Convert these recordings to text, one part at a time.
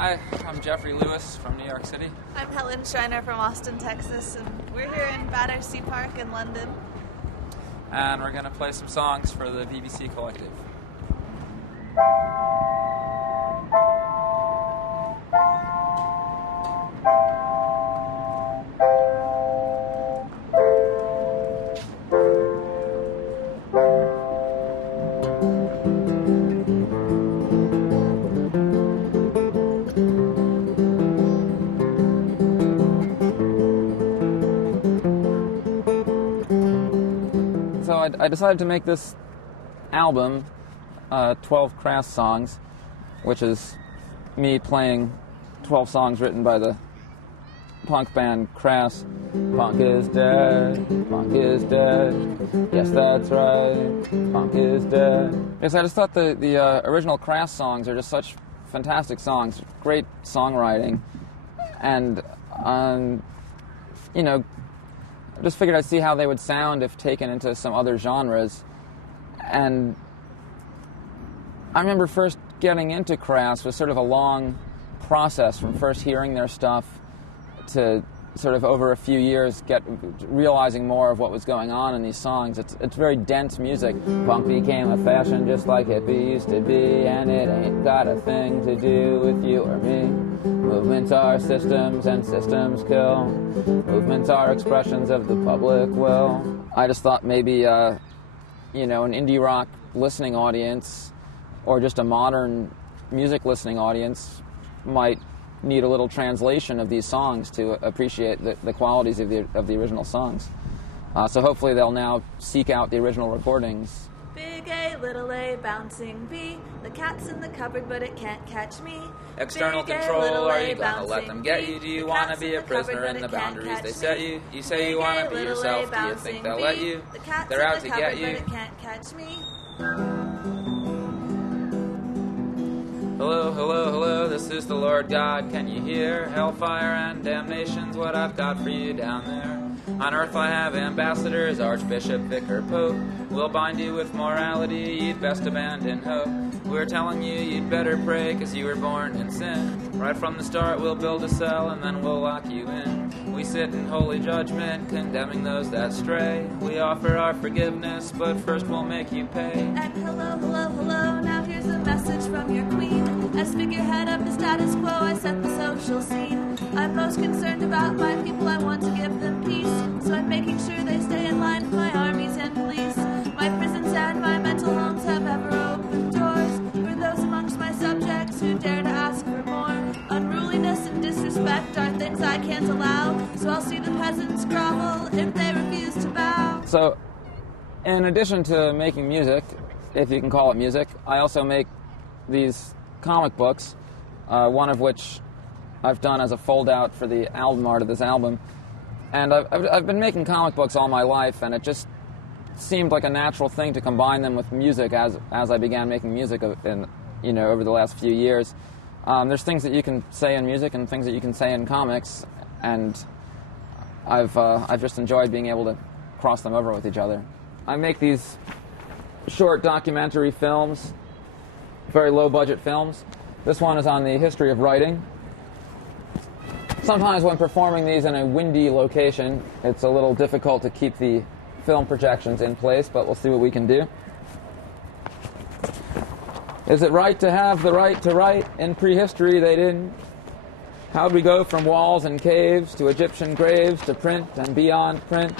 Hi, I'm Jeffrey Lewis from New York City. I'm Helen Schreiner from Austin, Texas, and we're here in Battersea Park in London. And we're going to play some songs for the BBC Collective. So I decided to make this album, 12 Crass songs, which is me playing 12 songs written by the punk band Crass. Punk is dead, punk is dead, yes that's right, punk is dead. Yes, I just thought the original Crass songs are just such fantastic songs, great songwriting, and you know, I just figured I'd see how they would sound if taken into some other genres. And I remember first getting into Crass was sort of a long process, from first hearing their stuff to sort of over a few years realizing more of what was going on in these songs. It's very dense music. Punk became a fashion just like hippie used to be, and it ain't got a thing to do with you or me. Movements are systems and systems kill. Movements are expressions of the public will. I just thought maybe, you know, an indie rock listening audience or just a modern music listening audience might need a little translation of these songs to appreciate the qualities of the original songs. So hopefully they'll now seek out the original recordings. Big A, little A, bouncing B. The cat's in the cupboard, but it can't catch me. External Big A, control, little are A, you gonna let them get you? bouncing Do you B. want The to be a cat's in the prisoner cupboard, in the but it can't boundaries they catch set me. you? You say you Big want A, to be little yourself, A, do you think bouncing they'll B. let you? The cat's They're in out the to cupboard, get you. but it can't catch me. Hello, hello, hello, this is the Lord God, can you hear? Hellfire and damnation's what I've got for you down there. On earth I have ambassadors, archbishop, vicar, pope. We'll bind you with morality, you'd best abandon hope. We're telling you you'd better pray, 'cause you were born in sin. Right from the start we'll build a cell and then we'll lock you in. We sit in holy judgment, condemning those that stray. We offer our forgiveness, but first we'll make you pay. And hello, hello, hello, now here's a message from your queen. As figurehead of the status quo, I set the social scene. I'm most concerned about my people, I want to give them peace. So I'm making sure they stay in line with my armies and police. My prisons and my mental homes have ever opened doors for those amongst my subjects who dare to ask for more. Unruliness and disrespect are things I can't allow, so I'll see the peasants grovel if they refuse to bow. So, in addition to making music, if you can call it music, I also make these comic books, one of which I've done as a fold-out for the album art of this album. And I've been making comic books all my life, and it just seemed like a natural thing to combine them with music as I began making music over the last few years. There's things that you can say in music and things that you can say in comics, and I've just enjoyed being able to cross them over with each other. I make these short documentary films, very low-budget films. This one is on the history of writing. Sometimes when performing these in a windy location, it's a little difficult to keep the film projections in place, but we'll see what we can do. Is it right to have the right to write? In prehistory, they didn't. How'd we go from walls and caves to Egyptian graves to print and beyond print?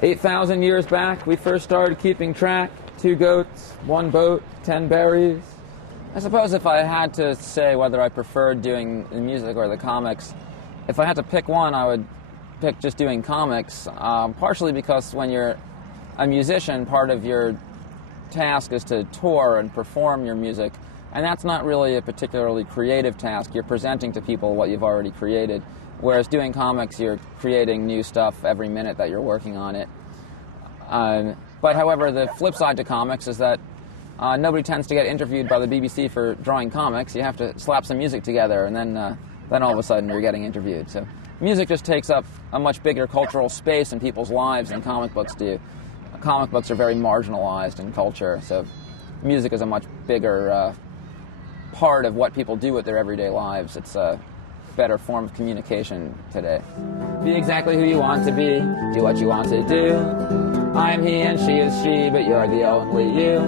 8,000 years back, we first started keeping track. 2 goats, 1 boat, 10 berries. I suppose if I had to say whether I preferred doing the music or the comics, if I had to pick one, I would pick just doing comics, partially because when you're a musician, part of your task is to tour and perform your music, and that's not really a particularly creative task. You're presenting to people what you've already created, whereas doing comics, you're creating new stuff every minute that you're working on it. But however, the flip side to comics is that nobody tends to get interviewed by the BBC for drawing comics. You have to slap some music together, and then all of a sudden you're getting interviewed. So music just takes up a much bigger cultural space in people's lives than comic books do. Comic books are very marginalized in culture, so music is a much bigger part of what people do with their everyday lives. It's a better form of communication today. Be exactly who you want to be. Do what you want to do. I'm he and she is she, but you're the only you.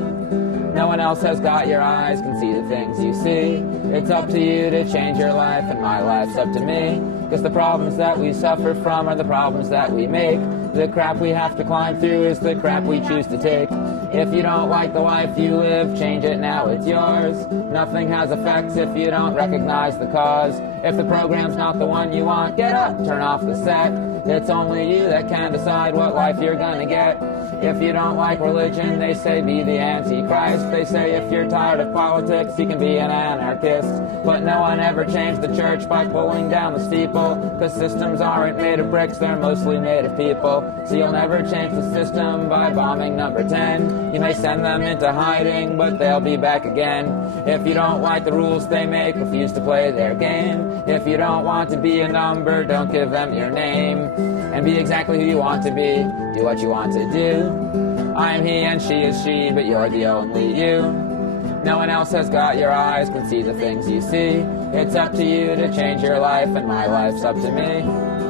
No one else has got your eyes, can see the things you see. It's up to you to change your life, and my life's up to me. Because the problems that we suffer from are the problems that we make. The crap we have to climb through is the crap we choose to take. If you don't like the life you live, change it now, it's yours. Nothing has effects if you don't recognize the cause. If the program's not the one you want, get up, turn off the set. It's only you that can decide what life you're gonna get. If you don't like religion, they say be the Antichrist. They say if you're tired of politics, you can be an anarchist. But no one ever changed the church by pulling down the steeple. Cause systems aren't made of bricks, they're mostly made of people. So you'll never change the system by bombing number 10. You may send them into hiding, but they'll be back again. If you don't like the rules they make, refuse to play their game. If you don't want to be a number, don't give them your name. And be exactly who you want to be. Do what you want to do. I'm he and she is she, but you're the only you. No one else has got your eyes, can see the things you see. It's up to you to change your life, and my life's up to me.